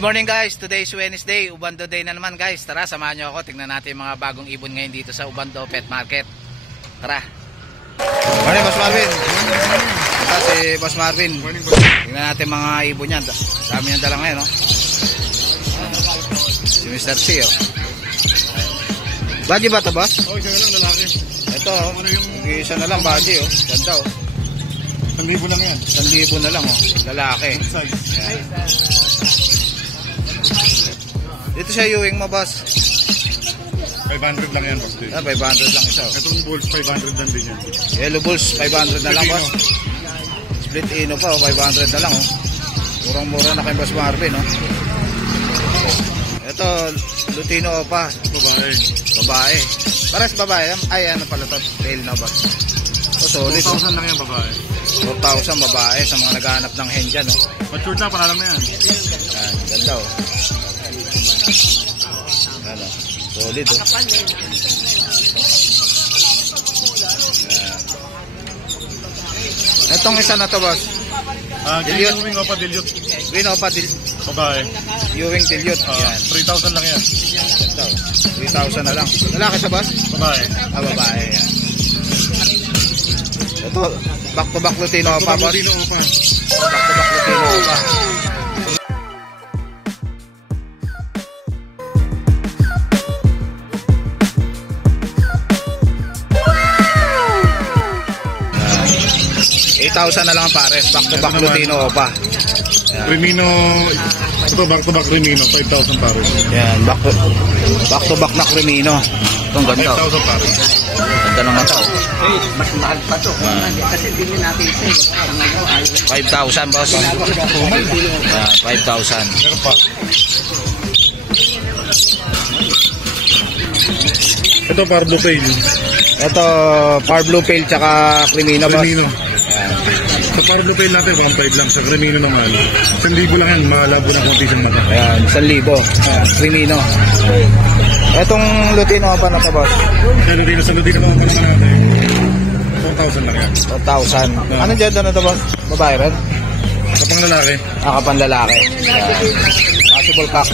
Good morning guys, today is Wednesday, Ubando Day na naman guys. Tara, samahan nyo ako, tingnan natin mga bagong ibon ngayon dito sa Ubando Pet Market. Tara. Morning Boss Marvin. Ito si Boss Marvin. Tingnan natin mga ibon niyan. Dami niyang dala ngayon, no? Si Mr. C, oh. Baji ba ito, boss? Oo, isa na lang, lalaki. Ito, isa na lang, baji, oh. Ganda, oh. 1,000 lang yan. 1,000 na lang, oh. Lalaki. Size. Dito sa Ewing mo, boss. 500 lang yan, boss. 500 lang isa, oh. Itong bulls, 500 lang din yan. Yellow bulls, 500 na lang, boss. Split ino pa, oh. 500 na lang, oh. Murang-mura na kay Boss Marvin, oh. Ito, Lutino pa. Babae. Babae. Pares babae. Ay, ano pala ito? Tail na, boss. So, solid, 4,000 lang yan, babae. 4,000 babae sa mga naghahanap ng hen dyan, oh. Mature na, panalam na yan. Yan, ganda, oh. Ano, solid, oh. Yan. Itong isa na to, boss. Dilute. Ewing o pa dilute. Green o pa Babae. Ewing dilute. Yan. 3,000 lang yan. Ganda, oh. 3,000 na lang. Lalaki sa boss? Babae. Babae, yan. Ito, back to back Lutino pa, boss. Lutino pa. Back to back Lutino pa. $8,000 na lang ang pares. Back to back Lutino pa. Remino. Ito, back to back Remino. 5,000 pares. Yan, back to back na Crimino. Itong ganda. 5,000 pares. Ganda naman ito. Mas mahal pa to. Kasi tingin natin ito. 5,000, boss. Yan, 5,000. Meron pa. Ito, Parblue Tail. Ito, Par Blue Pale tsaka Crimino, boss. Remino. Sa Parblue Tail natin, 1,500 lang. Sa Remino naman, 1,000 lang yan. Malabo ng competition natin. Ayan, 1,000. Crimino. Itong Lutino pa na ito, boss. Sa Lutino mo pa naman natin. 4,000 lang yan. 4,000. Anong gender na ito, boss? Babae rin? Kapang lalaki. Kapan lalaki. Ayan. Possible cock.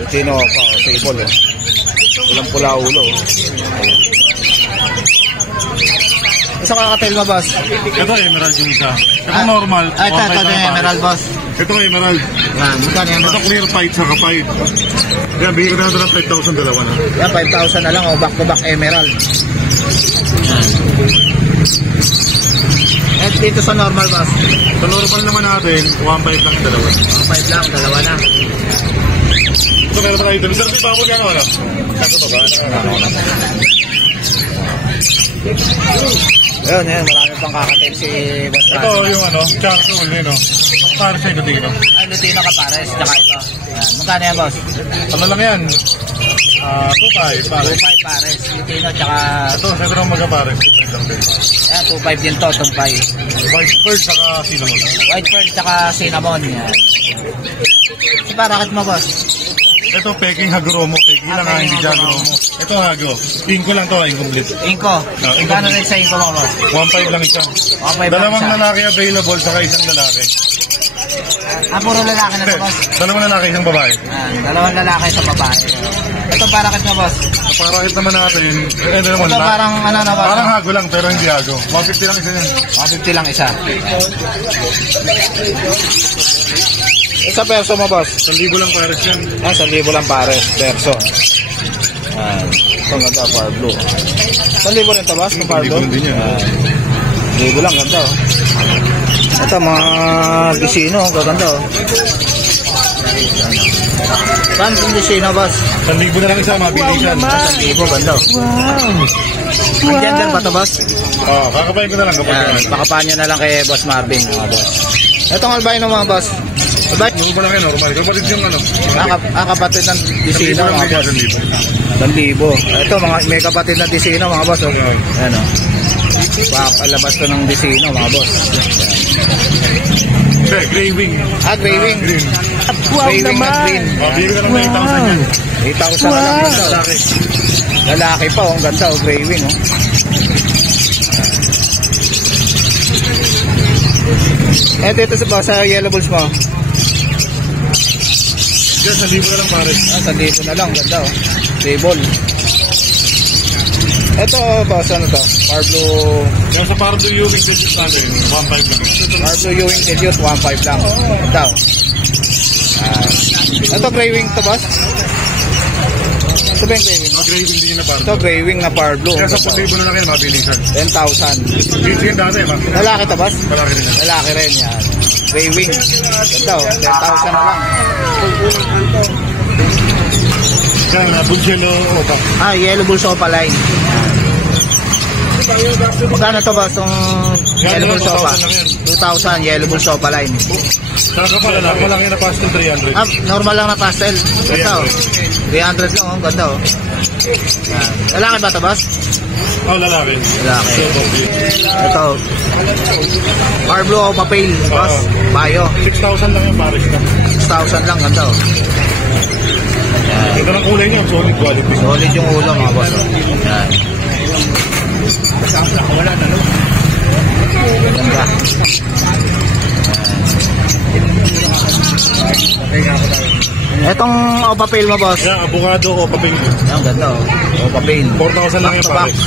Lutino pa, oh. Sable, oh. Pulang pula ulo, oh. Isang kakatail mo, boss? Ito emerald yung isa. Ito normal. Ito yung emerald, boss. Ito emerald. Yan, magkano yan, Ito boss? clear fight sa kapait. Yan, bigyan ko na ito ng 5,000 dalawa na. Yan, 5,000 na lang, oh. Back to back emerald. Yan. At dito sa normal, boss? Sa normal naman natin, 1,500 lang dalawa. 5 lang, dalawa na. Ito meron tayo dito. Sir, ito ako gano'n, ano? Ito ba? Ayun, yan, marami pang kakatail si boss. Ito yung ano, charcoal yun, no? Para sa Lutino. Ay, Lutino ka pares, tsaka ito. Yan, magkano yan, boss? Ano lang yan? 2,500 pares. 2,500 pares, Lutino, tsaka... Ito naman magkapares. 2,500 lang din. Yan, 2,500 din to, itong pie. White pearl saka cinnamon. White pearl, tsaka cinnamon. Yan. So, parakit mo, boss? Ito peking Haguromo. Peking lang ha, hindi Haguromo. Ito Hago. Inko lang to, incomplete. Inko. Magkano rin sa Inko mo, boss? 1,500 lang isa. 1,500 lang Dalawang isa. lalaki available saka isang lalaki. Puro lalaki na to, boss. Dalawang lalaki, isang babae. Yan, dalawang lalaki sa babae. Ito parakit mo, boss? Sa parakit naman natin, ito naman Ito parang, ano na, boss? parang Hago lang pero hindi Hago. 150 lang isa yan. 150 lang isa. Sa perso mo, boss? 1,000 lang pares yan. 1,000 lang pares, perso. Yan. Ito ganda, Par Blue. 1,000 rin ito, boss? Par Blue? 1,000 din yan. 1,000 lang, ganda, oh. Ito, mga bisino, gaganda, oh. Saan itong bisino, boss? 1,000 na lang isa, mabili siya. 1,000, ganda, oh. Ang gender ba ito, boss? Oo, kakapain ko na lang kapag Yan, pakapaan nyo na lang kay Boss Marvin, mga boss. Itong albino, mga boss. Albino? yung malaki normal. Kapatid yung ano. Kapatid ng disino, mga boss. 1,000. Ito, may kapatid na disino, mga boss. Oh. Ayan, oh. Papalabas to ng disino, mga boss. Hindi, gray wing. Gray wing. Green. Gray wing at green. Bigyan ka ng 8,000 yan. 8,000 na lang. Lalaki. Lalaki pa, oh. Ang ganda, oh. Gray wing, oh. Dito sa yellow bulls mo. Diyan, 1,000 na lang pares. 1,000 na lang, ganda oh. Stable. Ito, boss, ano to? Parblo, Yan sa Pardo Ewing digit natin, 1.5 lang. Parblo Ewing Dilute, 1.5 lang. Ganda oh. Ito, gray wing to, boss? Ito ba yung gray wing? Grading din yun na Pardo. Ito, gray wing na Parblo. Kaya sa 1,000 na lang yan, mabilisan. 10,000. Busy yan dati, ma. Lalaki to, boss? Malaki rin yan. Lalaki rin, yan. Gray wing. Ganda oh, 10,000 na lang. Yan, Bulgelo Opa. Yellow Bulls Opa line. Magkano to ba itong Yellow Bulls Opa? 2,000 Yellow Bulls Opa line. Saka pala lang, malaki na pastel 300. Normal lang na pastel. Ganda oh. 300 lang oh, ganda oh. Yan. Lalaki ba ito, boss? Oh, lalaki. Lalaki. Ito. Parblo Opa Pale, boss. Bayo. 6,000 lang yung pares na. 6,000 lang, ganda oh. Ito ng kulay niya, solid quality. Solid yung ulo mga boss oh. Yan. Wala na, no? Ganda. Etong Opa Pale mo, boss. Yan, avocado Opa Pink. Yan, ganda oh. Opa Pale. 4,000 lang yung pares.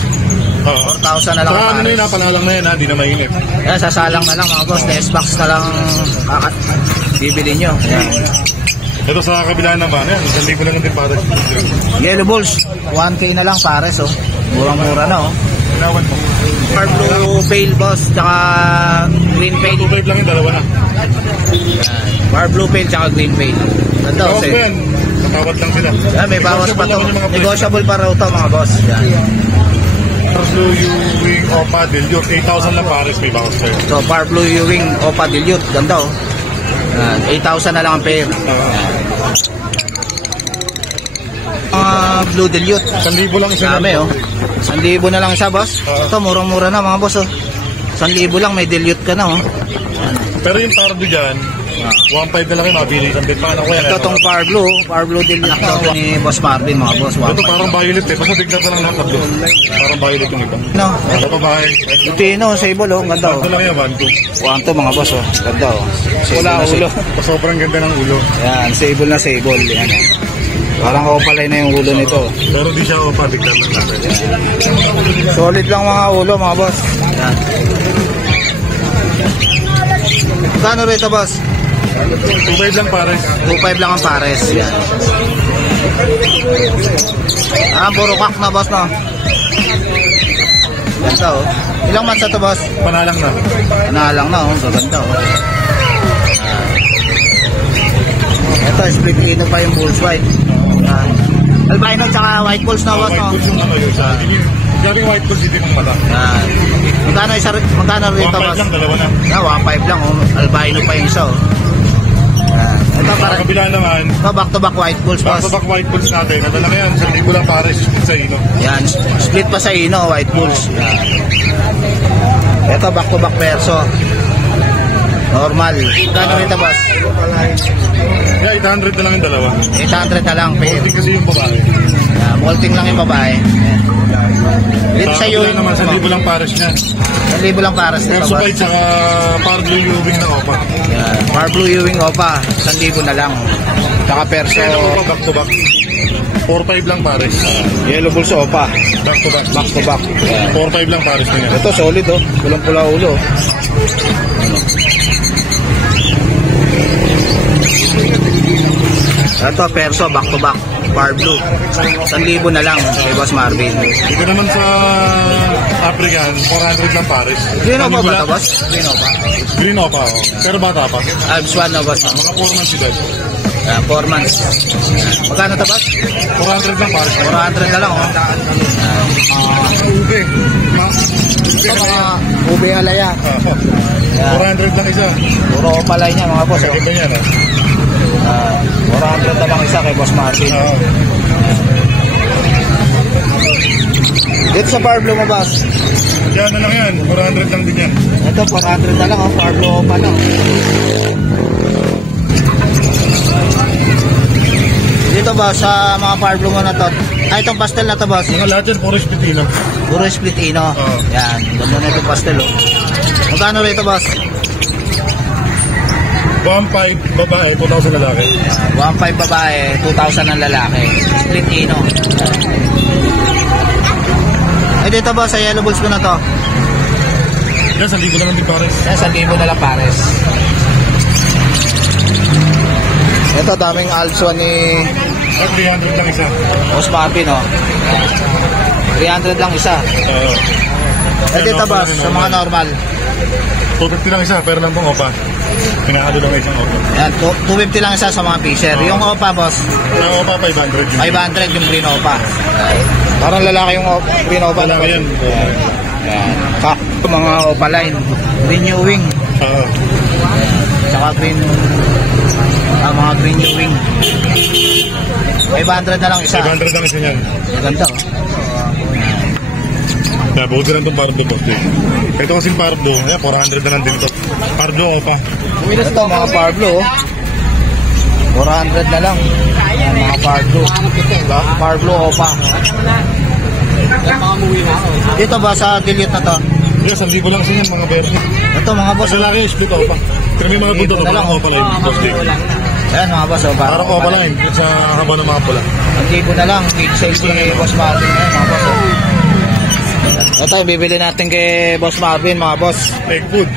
4,000 na lang Saka ang ano pares. yun, napalalang na yan, ha? Di na mainit. Yan, sasalang na lang mga boss. Next box na lang bibili nyo. Yan. Ito sa kabila naman, yan. 1,000 lang din pares. Yellow Bulls, 1K na lang pares oh. Murang-mura na oh. Inawan mo. Parblo Pale, boss, tsaka Green Pale. 2.5 lang yung dalawa na. Yan. Parblo Pale tsaka Green Pale. Ganda oh. Okay, yan. Nakawat lang sila. Yan, may bawas pa to. Negotiable pa raw to mga boss. Yan. Parblo Ewing Opa Dilute, 8,000 lang pares, may bawas sa'yo. So, Parblo Ewing Opa Dilute. Ganda oh. Yan. 8,000 na lang ang pair. Blue Dilute. 1,000 lang isa. Dami oh. 1,000 na lang isa, boss. Ito, murang-mura na mga boss oh. 1,000 lang, may dilute ka na oh. Pero yung Pardo dyan, 1.5 na lang yung mabilisan din. Paano ko yan? Ito tong Parblo dilute to ni Boss Marvin mga boss. Ito parang violet eh. Basta tignan ko lang lahat tatlo. Parang violet yung iba. No, Ito babae. Lutino, sable oh, ganda oh. Ito lang yan, 1.2. 1 to mga boss oh. Ganda oh. Wala ulo. Sobrang ganda ng ulo. Yan, sable na sable. Yan oh. Parang opalay na yung ulo nito. Pero di siya opa, tignan lang natin. Solid lang mga ulo mga boss. Yan. Kano rito boss? 2.5 lang pares. 2.5 lang ang pares. Yan. Puro kak na boss no. Ganda oh. Ilang months na to boss? Panalang na. Panalang na oh. Gaganda oh. Ito, split ino pa yung bulls white. Yan. Albino tsaka white bulls na boss no. White bulls yung ano yun. Sabi white bulls dito ng mata. Yan. Magkano rito 1.5 boss? lang, dalawa na. Yeah, 1.5 lang oh. Albino pa yung isa oh. Yan. Ito Sa para kabila naman, back to back white bulls boss. back-to-back white bulls natin. Nadala yan, 1,000 lang pares sa ino. Yan, split pa sa ino, white bulls. Yan. Ito back to back perso. Normal. Kano rito boss? Yeah, 800 na lang yung dalawa. 800 na lang pair. Molting kasi yung babae. Yan, molting lang yung babae. Yan. Dito sa iyo naman, 1,000 lang pares niyan. 1,000 lang pares nito Verso boss. White saka Parblo Ewing na opa. Yan, Parblo Ewing Opa, 1,000 na lang. Tsaka perso, Opa, back to back. 4.5 lang pares. Yellow Bulls Opa, Back to back. back to back. 4.5 lang pares na yan. Ito solid oh, pulang pula ulo. Ito perso back to back, Parblo. 1,000 na lang kay Boss Marvin. Dito naman sa African, 400 lang pares. Green Opa ba ito boss? Green Opa. Green opa, oh. Pero bata pa. Alps 1 na boss. Mga 4 months edad. 4 months. Magkano ito boss? 400 lang pares. 400 na lang oh. Ube. Ito mga ube alaya. 400 lang isa. Puro opalay niya mga boss. Iba yan, oh. 400 na lang isa kay Boss Marvin. Dito sa Parblo mo boss. Yan na lang yan. 400 lang din yan. Ito 400 na lang oh. Parblo Opa na. Dito ba sa mga Parblo mo na to? Ay, itong pastel na to boss. Mga lahat yan, puro spiti lang. Puro split ino. Oo. Yan. Ganda na itong pastel oh. Magkano rito boss? 1.5 babae, 2,000 lalaki. 1.5 babae, 2,000 ang lalaki. Split ino. Eh dito boss, sa yellow bulls ko na to. Yan, 1,000 naman din pares. Yan, 1,000 na lang pares. Ito, daming Alpson ni 300 lang isa. Boss Marvin, no? 300 lang isa. Eh dito boss, sa mga normal. 250 lang isa, pero lang pong opa. Pinahalo lang isang opa. Yan, 250 lang isa sa mga fisher. Yung opa boss, Ang opa, 500 yun. 500 yung green opa. Parang lalaki yung green opa. Lalaki yan. Yan. Mga opa line. Renewing. Oo. Saka green. Mga green new wing. 500 na lang isa. 500 lang isa niyan. Maganda, oh. Kaya buti lang itong pardo boss. Ito kasing pardo, ayan, 400 na lang din ito. Pardo opa. Ito, mga Parblo, oh. 400 na lang. Yan, mga Parblo. Parblo opa. Dito ba sa dilute na to? Yes, 1,000 lang sa yan, mga versi. Ito, mga boss. Sa laki, split opa. Pero may mga punto ito, parang opa line. Boss Dick. Ayan, mga boss, oh. Parang opa line, sa haba ng mga pula. 1,000 na lang. Big sale kay Boss Marvin. Ayan, mga boss, oh. Ito, bibili natin kay Boss Marvin, mga boss. Egg food.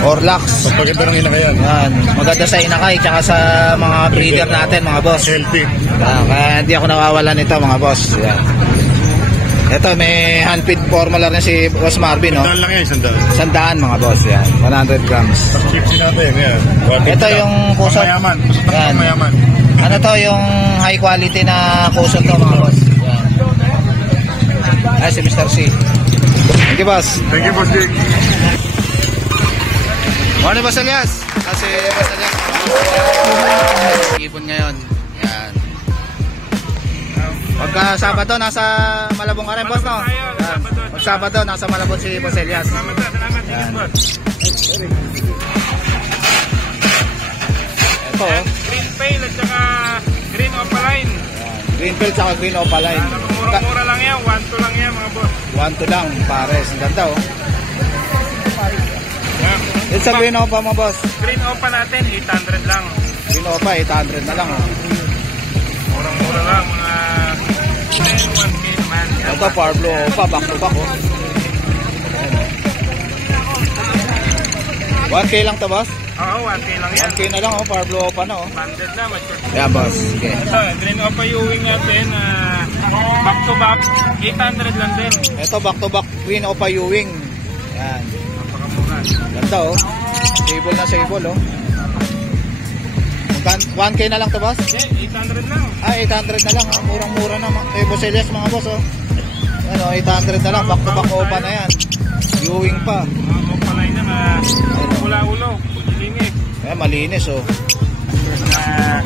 Orlax. Pagpaganda ng inakayan. Yan, maganda sa inakay tsaka sa mga breeder natin, mga boss. Healthy. Kaya hindi ako nawawalan nito, mga boss. Yan. Ito, may handfeed formula na si Boss Marvin, no? 100 lang yan, 100, 100. mga boss, yan. 100 grams. Chips natin, yan. Ito yung kusot. Mayaman. Kusot na Yan. mayaman. Ano to, yung high quality na kusot to, mga boss. Yan. Ay, si Mr. C. Thank you, boss. Thank you, Boss Dick. Morning, Boss Elias. Kasi Boss Elias, ibon ngayon. Yan. Pagka Sabado, nasa Malabon ka rin, boss, no? Yan. Pag Sabado, nasa Malabon si Boss Elias. Yan. Ito, oh. Green Pale at saka Green Opaline. Green Field tsaka Green Opaline. Mura-mura lang yan, 1-2 lang yan mga boss. 1-2 lang, pares. Ang ganda, oh. Yeah. Ito sa Green Opa mo, boss. Green Opa natin, 800 lang. Green Opa, 800 na lang, oh. Murang-mura lang, mga 1K naman. Yan. Ito, Parblo Opa, back to back, oh. Ayan, oh. 1K lang to, boss? Oo, 1K lang yan. 1K na lang, oh. Parblo Opa na, oh. Banded na, mature. Yeah, boss. Okay. Ito, Green Opa Ewing natin, back to back, 800 lang din. Ito, back to back Green Opa Ewing. Yan. Napakamura. Ganda, oh. Sable na sable, oh. 1K na lang to, boss? Okay, 800 lang. Ah, 800 na lang, ah. Murang-mura na. Eh, Boss Elias, mga boss, oh. Ano, 800 na lang. Back to back Opa na yan. Ewing pa. Mga Opaline na, pula-ulo, linis. Eh, malinis, oh. Uh,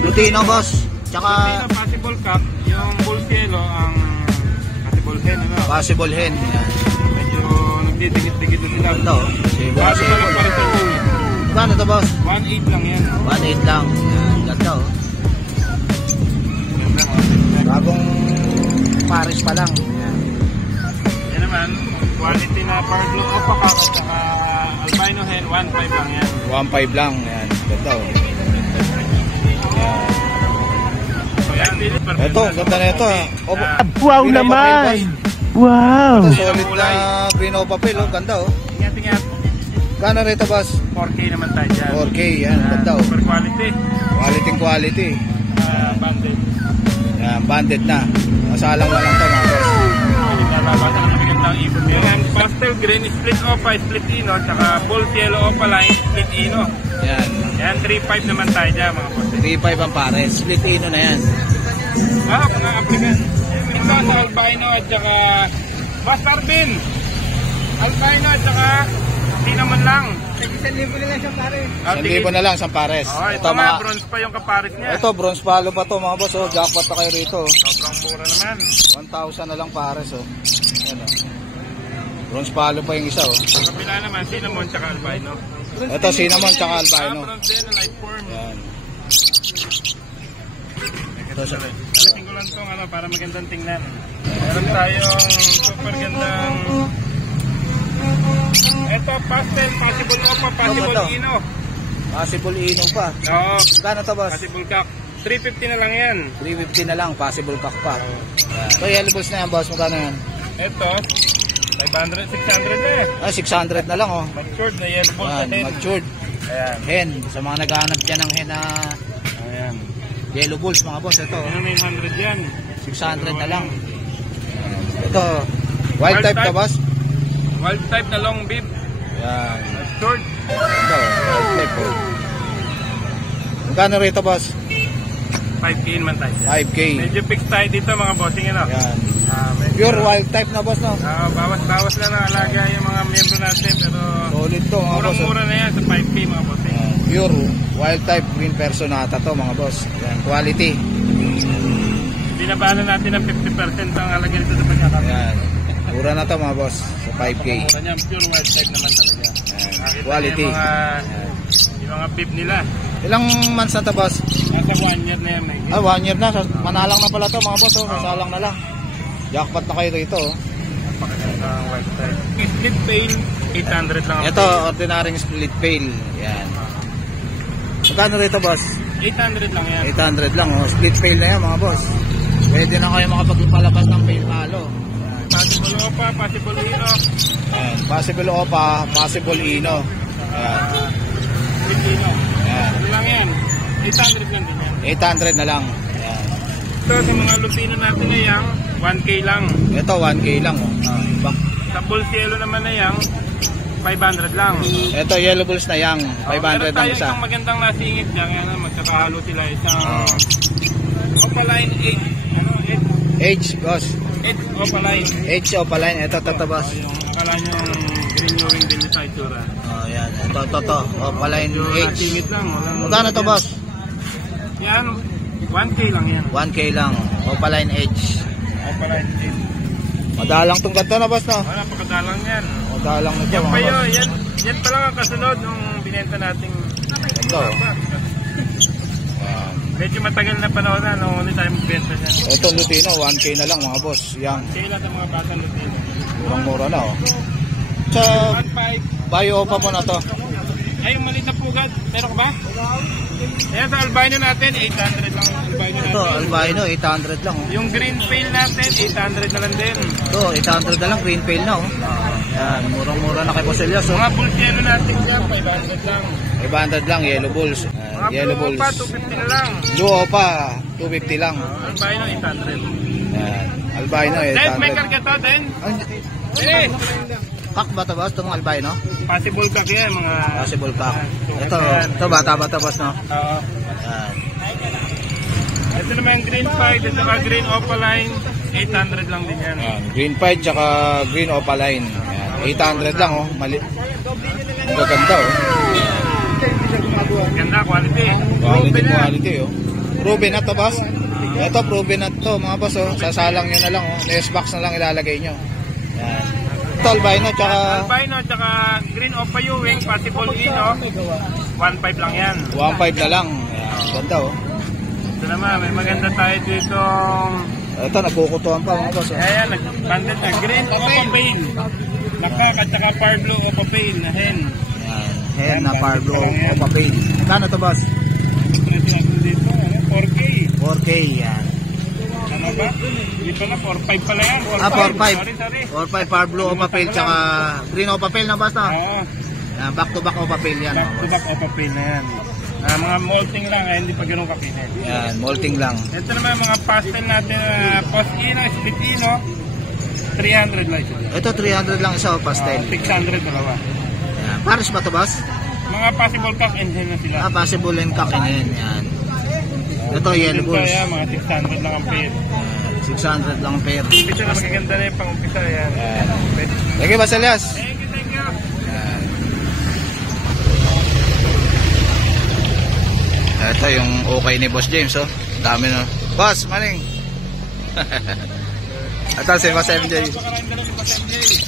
Lutino, boss. Tsaka Ito, possible cup, yung bull yellow, ang possible hen, ano? possible hen. Yan. Medyo nagdidikit-dikit na sila. Ganda, oh. Sable na Bago pa lang sable. para sa bull. Gano to, boss? 1.8 lang yan. 1.8 lang. Yan. Ganda, oh. Ganda, oh. Bagong Paris pa lang. Yan. Yan naman, quality na para blue opa at saka albino hen, 1.5 lang yan. 1.5 lang. Yan. Ganda, oh. So yan, Ito, ganda na ito, ah. Oh, Wow Green Opa naman! Pill, Wow! boss. Ito, solid na Green Opa Pill, oh. Ganda, oh. Ingat-ingat, Gano rito, boss? 4K naman tayo dyan. 4K. Yan. Ganda, oh. Super quality, Quality. banded. Yan. Banded na. Masalang na lang to, mga boss. Nababasa na magandang ibon yan. Pastel green, split opa, split ino, saka bull yellow opa line, split ino. Yan. Yan, 3.5 naman tayo dyan mga boss. 3.5 ang pares. Split ino na yan. Mga applicant. Ito sa albino at saka Bastarbin. Albino at saka di naman lang. 1,000 na lang siyang pares. 1,000 na lang, isang pares. Oh, ito mga bronze pa yung kapares niya. Ito, bronze palo pa to, mga boss. Oh, jackpot na kayo rito. Sobrang mura naman. 1,000 na lang pares, oh. Yan, oh. Bronze palo pa yung isa, oh. Sa kabila naman, cinnamon tsaka albino. Ito, cinnamon tsaka albino. Bronze din, light form. Yan. Ito sa Alitin ko lang itong para magandang tingnan. Meron tayong super gandang... Ito, pastel, possible opa, possible to? ino. Possible ino pa. Oo. Magkano to, boss? Possible cock. 350 na lang yan. 350 na lang, possible cock pa. So, yellow balls na yan, boss. Magkano yan? Ito, 500, 600 na eh. 600 na lang, oh. Matured na yellow balls Yan, natin. matured. Ayan. Hen. Sa mga naghahanap dyan ng hen na Ayan. yellow balls, mga boss. Ito, Ano 900 yan? 600 na lang. Ito, wild type to, boss. Wild type na long bib. Yan. Matured. Ito, wild type, oh. Magkano rito, boss? 5K man tayo. 5K. Medyo fixed tayo dito mga bossing ano. Yan. Medyo, Pure wild type na, boss, no? bawas lang ang alaga yung mga miyembro natin pero Solid to, mga boss. murang-mura na yan sa 5K mga bossing. Pure wild type green personata to, mga boss. Yan. Quality. Binabalan natin ng 50% ang alaga nito sa pagkakapit. Yan. Mura na to, mga boss. Sa 5K. Mura niyan, pure wild type naman talaga. Yan. Nakita Quality. niyo yung mga bib nila. Ilang months na to, boss? Nasa 1 year na yan. May 1 year na. Manalang na pala to, mga boss. Oh. Sasalang na lang. Jackpot na kayo rito. Oh. napakaganda ang wild type. Split pail, 800 lang ang Ito, ordinaryong split pail. Yan. Magkano rito, boss? 800 lang yan. 800 lang. Oh. Split pail na yan, mga boss. Pwede na kayo makapagpalabas ng pail palo. Possible opa, possible ino. Yan. Possible opa, possible ino. Yan. Split ino. Yan. Ano lang yan? 800 lang din yan. 800 na lang. Yan. Ito sa mga lupino natin ngayon, 1K lang. Ito, 1K lang. Oh. Sa bull cielo naman na yan, 500 lang. Ito, yellow bulls na yang. 500 Meron ang tayo isa. isang magandang nasingit dyan. Yan, magkakahalo sila. Isang opaline 8. Ano? Age, boss. 8 opaline. Age opaline. Ito, ito, boss. Yung akala nyo green ring din sa itsura. Oh, yan. Ito. Opaline age. Nasingit lang. Magkano to, boss? Yan, 1K lang yan. 1K lang. Opaline age. Opaline 8. Madalang tong ganito na, boss, no? Wala, pakadalang yan. Madalang nito, Yan pa mga yun. boss. Yan pa lang ang kasunod nung binenta nating Ito. medyo matagal na panahon na nung ulit tayo magbenta niya. Ito, Lutino. 1K na lang, mga boss. Yang. Kaya lahat ng mga batang Lutino. Murang-mura na, oh. Sa 1.5. bio opa mo na to. Ay, yung maliit na pugad. Meron ka ba? Ayan, sa albino natin, 800 lang ang albino Ito, natin. albino, 800 lang, oh. Yung green pail natin, 800 na lang din. Ito, 800 na lang. Green pail na, oh. Yan, murang-mura na kay Boss Elias, oh. Mga bull yellow natin dyan, 500 lang. 500 lang, yellow bulls. Mga Yellow blue bulls. pa, 250 na lang. Blue opa, 250 lang. Albino, 800. Yan. Albino, Dahil may 800. karga to, din. Ay, Eh, Kak ba ito, boss? Itong albino? possible ka kaya mga... Possible kak. Ito bata boss, no? Oo. Yan. Ito naman yung green fight, ito naman green opaline, 800 lang din yan. Yan. Green fight tsaka green opaline. Yan. 800 lang, oh. Mali. Ang gaganda, oh. Ganda, quality. Quality, oh. Proven na to, boss. Ito, proven na to, mga boss, oh. Sasalang nyo na lang, oh. Nest box na lang ilalagay nyo. Yan. Ito, albino, tsaka Albino, tsaka green opa Ewing, possible ino, 1.5 lang yan. 1.5 na lang. Yan. Ganda, oh. Ito naman, may maganda tayo dito. Ito, nagkukutuan pa, mga boss, oh. Ayan, nag-bandit na. Green opa pail. Nakak at saka par blue opa pail na hen. Yan. Hen na Parblo o papel. Kano to, boss? Ito natin dito, 4K. 4K, yan. Ano ba? Hindi pala, 4.5 pala yan. 4.5. Sorry. 4.5 Parblo o papel, tsaka green o papel na, boss, no? Oo. Yan, back to back o papel yan, mga Back to boss. back opa pail na yan. Mga molting lang, hindi pa ganun kapinit. Yan, molting lang. Ito naman mga pastel natin, post-ino, split-ino, 300 lang ito. Ito, 300 lang isa o pastel. 600 dalawa. Yan. Paris ba to, boss? Mga possible cock and hen na sila. Possible and kakinin. Yan. Ito, yellow bulls. Kaya mga 600 lang ang pair. Yan, 600 lang ang pair. Umpisa na magaganda na yung pang-umpisa. Yan. Pwede. Thank you, Boss Elias. Thank you, thank you. Ito yung okay ni Boss James, oh. Dami, no? Boss, maning. Ito si Boss MJ.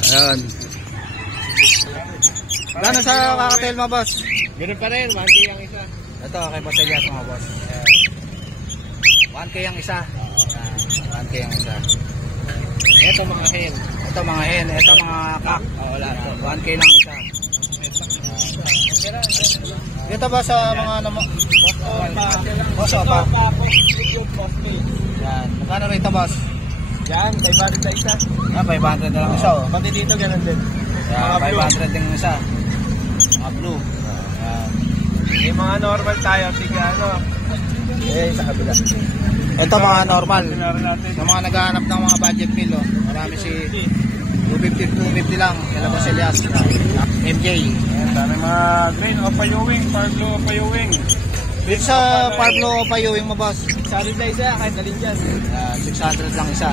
Ayan. Gano'n sa kakatail mo, boss? Ganun pa rin, 1K ang isa. Ito, kay Boss Elias, mga boss. 1K ang isa. 1K ang isa. Ito mga hen. Ito mga hen, ito mga kak. Wala. 1K lang isa. Dito ba sa mga ano mo? Boss, pa. Yan. Magkano rito, boss? Yan, 500 na isa. Ah, 500 na lang isa, oh. Pati dito, ganun din. Yan, 500 din isa. Mga blue. Yan. Yung mga normal tayo, sige ano. Sa kabila. Ito mga normal. Meron natin. Sa mga naghahanap ng mga budget meal, oh. Marami si 250 lang. Kailan ba sila? MJ. Ayan, dami mga green o payuwing, Pablo o payuwing. Dito sa Pablo Payuwing mo, boss. Solid na isa, kahit alin dyan. 600 lang isa.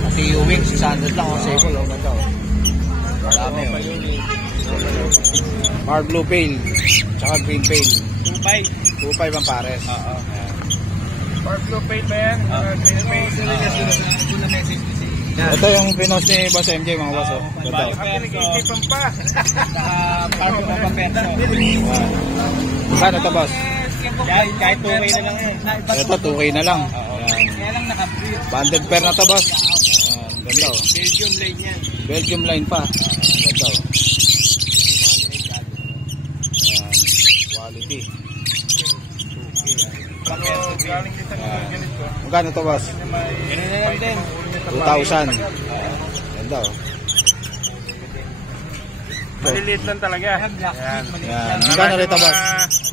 Pati Ewing, 600 lang. Sable, oh. Ganda, oh. Marami, oh. Pablo Pale. Tsaka Green Pale. 2.5. 2.5 ang pares. Oo. Pablo Pale ba yan? Green Pale. Ito yung pinos ni Boss MJ, mga boss, oh. Ganda, oh. Pinag-iipan pa. Pablo pa peso. Saan ito, boss? Kahit 2K na lang eh. Ito, 2K na lang. Kaya lang naka-free. Banded pair na to, boss. Ayan, ganda, oh. Belgium lane yan. Belgium line pa. Ganda, oh. Ayan, quality. Galing dito ng ganito. Magkano to, boss? Ganun na lang din. 2,000. Ganda, oh. Maliliit lang talaga. Yan. Yan. Magkano rito, boss?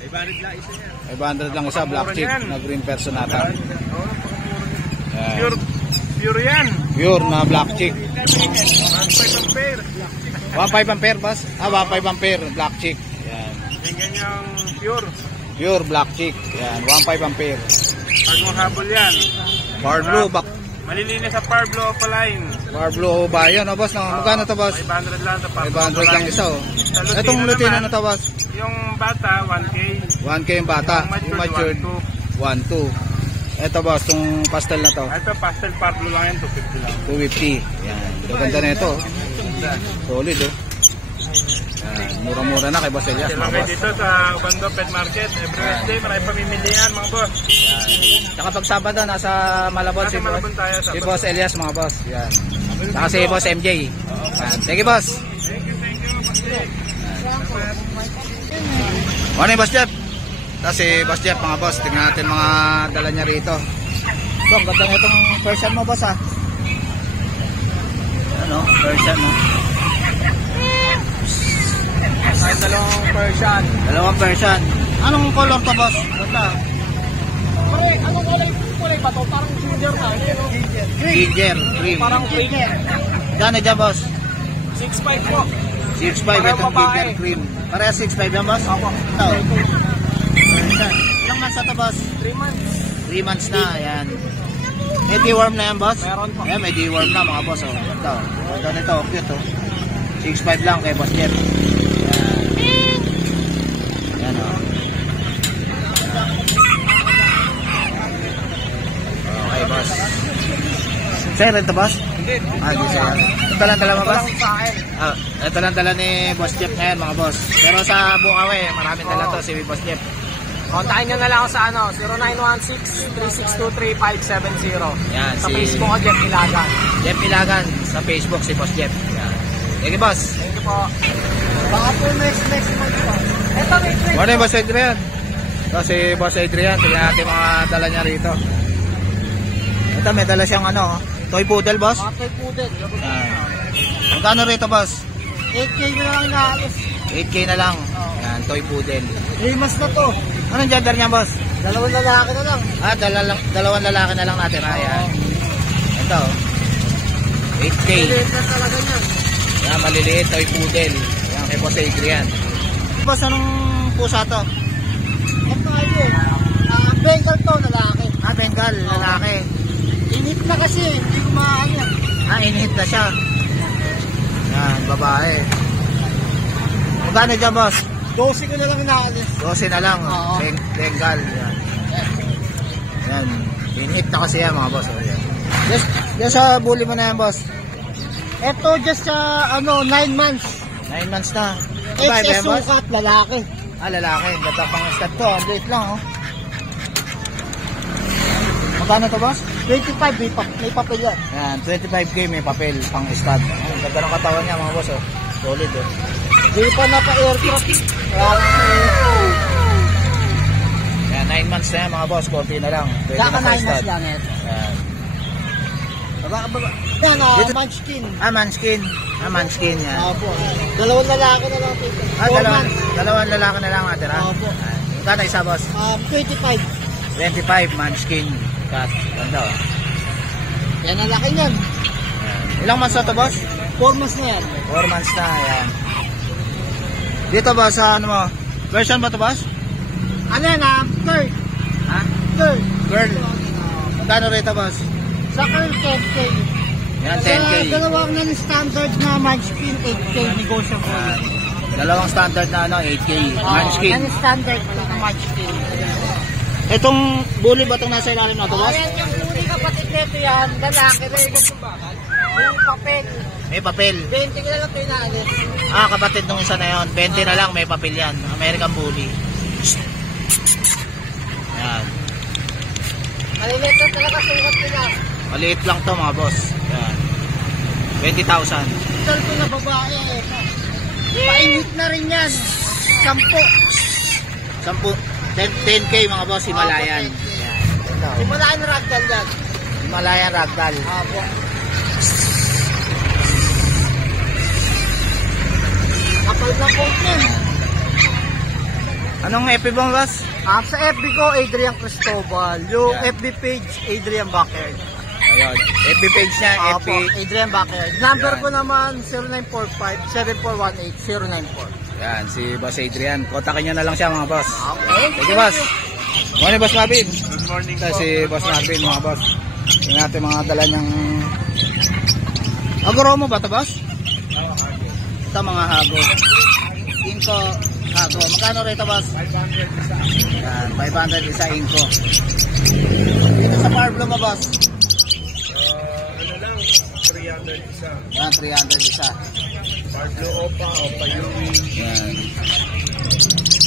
500 lang isa yan. 500 lang isa, black chip na green personata. Yan. Pure yan. Pure na black chick. 1.5 ang pair. 1.5 ang pair, boss? Ah, 1.5 ang pair, black chick. Yan. Ganyan yung pure. Pure black chick. Yan, 1.5 ang pair. Pag habol yan. Bar blue, Malilinis sa Pablo Opaline. bar blue ba yun, oh, boss? No? Magkano to, boss? 500 lang sa Pablo 500 lang isa, oh. Itong Lutino na to, boss? Yung bata, 1K. 1K yung bata. Yung matured, 1.2. Ito, boss, itong pastel na to. Ito, pastel Pablo lang yan, 250 lang. 250. Yan. Ganda na ito, oh. Solid, oh. Yan. Mura-mura na kay Boss Elias, Sila mga kayo boss. dito sa Ubando Pet Market. Every Wednesday, marami pamimilihan mga boss. Tsaka pag Sabado, nasa Malabon Nasa si Boss. Malabon tayo, Sabado. Si Boss Elias, mga boss. Yan. Tsaka si Boss MJ. Yan. Thank you, boss. Thank you, Boss Jay. Morning, Boss Jeff. Tapos si Boss Jeff, mga boss. Tingnan natin mga dala niya rito. Ito, ang ganda na itong Persian mo, boss, ha. Ano, Persian, no? Ay, dalawang Persian. Dalawang Persian. Anong color to, boss? Ganda. Pare, anong kulay ba to? Parang ginger na. Ginger, cream. Parang pink. Gano'n dyan, boss? 6.5 po. 6.5 Parang itong babae. ginger cream. Pareha 6.5 yan, boss? Opo. Ito. Persian. Ilang months na to, boss? 3 months. 3 months na, ayan. May deworm na yan, boss? Meron po. Ayan, may deworm na, mga boss, oh. Ito. Ito nito, cute, oh. 6.5 lang kay Boss Jeff. Ayan. Ayan, oh. Okay, boss. Sa'yo rin to, boss? Hindi. Ah, di sa'yo. Ito lang dala mo, boss? Ito lang sa akin. Ah, ito lang dala ni Boss Jeff ngayon, mga boss. Pero sa Bukawi, maraming dala to si Boss Jeff. Kontakin nyo na lang ako sa ano, 0916-362-3570. Yan, Sa si Facebook ko, Jeff Ilagan. Jeff Ilagan. Sa Facebook, si Boss Jeff. Yan. Thank you, boss. Thank you po. Baka po next month po. Ito, may Morning, Boss Adrian. Ito si Boss Adrian. Tingnan natin mga dala niya rito. Ito, may dala siyang ano, toy poodle, boss. Mga toy poodle. Magkano rito, boss? 8K na lang inaalis. 8K na lang. Yan, toy poodle. 3 months na to. Anong gender niya, boss? Dalawang lalaki na lang. Ah, dalawang lalaki na lang natin. Ayan. Ito. 8K. Maliit na talaga niyan. Yan, maliliit, toy poodle. Yan, kay Boss Adrian. Boss, anong pusa to? Ito ay Bengal to, lalaki. Ah, Bengal, lalaki. Init na kasi, hindi ko maaan yan. Ah, inhit na siya. Yan, babae. Magkano dyan, boss? 12 ko na lang inaalis. 12 na lang. Oo. Bengal. Yan. Yan. Inhit na kasi yan, mga boss. Oh, yan. Yes, sa bully mo na yan, boss. Ito just sa 9 months. 9 months na. Babae ba XS yan, boss? sukat, lalaki. Ah, lalaki. Ganda pang stud to. Ang liit lang, oh. Magkano to, boss? 25, may papel yan. Yan, 25K may papel pang stud. Ang ganda ng katawan niya, mga boss, oh. Solid, oh. Di pa napa-aircraft. Yan, 9 months na yan mga boss. Konti na lang. Pwede Saka na 9 months pa-stud. lang ito. Yan. Baba. Yan o, Dito- munchkin. Manskin. Manskin yan. Opo. Dalawang lalaki na lang ito. Dalawang lalaki na lang atira. Opo. Kano isa boss? 25. 25 Manskin. Cut. Ganda oh. Yan ang laki niyan. Yan. Ilang months na to boss? 4 months na yan. 4 months na. Yan. Dito boss sa ano mo? Version ba to boss? Ano yan third. Ha? Third. Girl. Kano rito boss? Sa curl 10K. Yan, Sa 10K. dalawang non-standard na munchkin 8K negotiable. Dalawang standard na ano, 8K. Manskin. Non-standard na munchkin. Itong bully ba itong nasa ilalim na to boss? Ayan yung huli kapatid nito yan. Lalaki rin. Yung papel. May papel. 20 ka lang pinaalis. Kapatid nung isa na yon, 20 na lang may papel yan. American Bully. Yan. Maliliit na talaga sukat nila. Maliit lang to mga boss. Yan. 20,000. Total ko na babae. Painit na rin yan. 10K mga boss, Himalayan. Yan. Ito. Himalayan ragdoll yan. Himalayan Ragdoll. Apo. Kapal na po yan. Anong FB bang boss? Sa FB ko, Adrian Cristobal. Yung Yan. FB page, Adrian Backer. Ayun. FB page niya, FB. Apo, Adrian Backer. Number Yan. ko naman, 0945-7418-094. Yan, si Boss Adrian. Kontakin niyo na lang siya mga boss. Okay. Thank you boss. Morning boss Marvin. Good morning Ito si Boss Marvin mga boss. Tingnan natin mga dala niyang Agoromo ba ito boss? Ito mga hago. Inko hago. Magkano rito boss? 500 isa. Yan, 500 isa inko. Ito sa Parblo mo boss? Ano lang, 300 isa. Yan, 300 isa. Pablo Opa Yumi. Yan.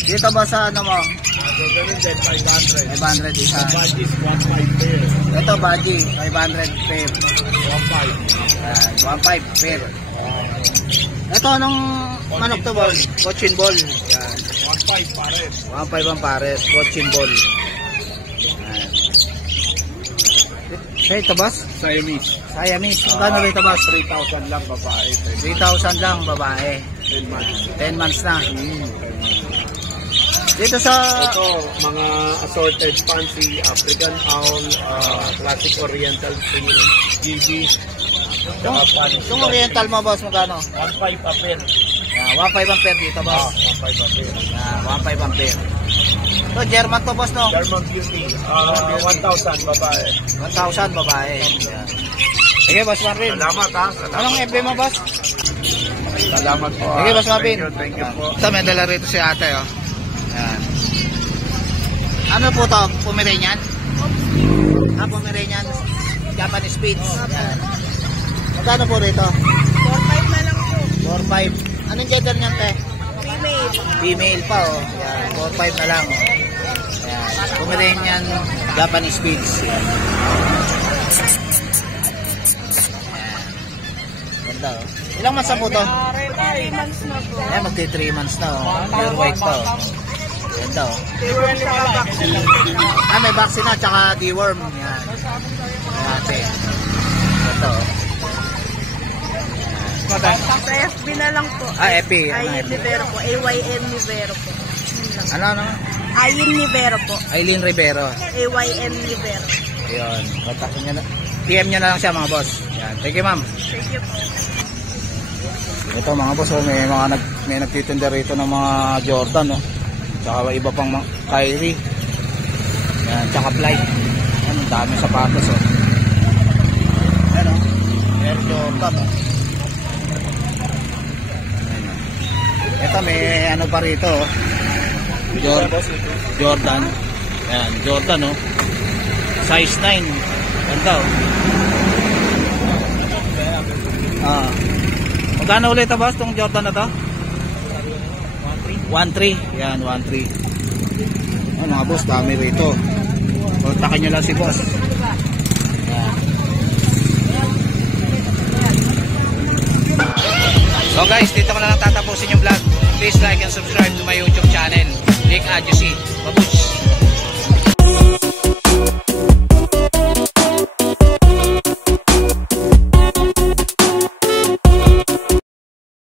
Dito ba sa ano mo? Ako ganun din, 500. 500 isa. Budget 1.5 pair. Ito budgie, 500 pair. 1.5. Yan, 1.5 pair. Ito anong manok to boss? Cochin ball. Yan. 1.5 pares. 1.5 ang pares, cochin ball. Yan. Ito boss? Siamese. Siamese. Magkano rito boss? 3,000 lang babae. 3,000 lang babae. 10 months. 10 months na. Dito sa Ito, mga assorted fancy, African owl, classic oriental tail, GB. yung oriental mo boss, magkano? 1.5 a pair. Yan, 1.5 ang pair dito boss. 1.5 a pair. Yan, 1.5 ang pair. Ito, German to boss no? German beauty, 1,000 babae. 1,000 babae. Yan. Sige boss Marvin. Salamat ha. Anong FB mo boss? Salamat po. Sige boss Marvin. Thank you po. Ito, may dala rito si ate oh. Yan. Ano po to? Pomeranian? Pomeranian Japanese Spitz. Yan. Magkano po rito? 4-5 na lang po. 4-5. Anong gender niyan te? Female. Female pa oh. Yan. 4-5 na lang oh. Yan. Pomeranian Japanese Spitz. Yan. Yan. Ganda oh. Ilang months na po to? 3 months na po. Ayan, magti 3 months na oh. Pure white to oh. Ganda oh. May vaccine na tsaka deworm. Yan. Ayan. Ito oh. Sa FB na lang po. FB. Ayin Nivero po. AYN Nivero po. Ano, ano? Ayin Nivero po. Aileen Rivero. AYN Nivero. Ayun. Kontakin niya na. PM niya na lang siya mga boss. Yan. Thank you ma'am. Thank you po. Ito mga boss, oh, may nagtitinda rito ng mga Jordan, no? Tsaka iba pang Kyrie. Yan, tsaka Flight. Yan, ang dami sapatos, oh. Yan, oh. Air Jordan, oh. Yan, oh. Ito, may ano pa rito, oh. Jordan. Yan, Jordan, oh. Size 9. Ganda, oh. Magkano ulit ito boss, itong Jordan na to? 1.3. Yan, 1.3. Oh, mga boss, dami rito. Kontakin nyo lang si boss. Yan. So guys, dito ko na lang tatapusin yung vlog. please like and subscribe to my YouTube channel, Nick Adjusi. Babush!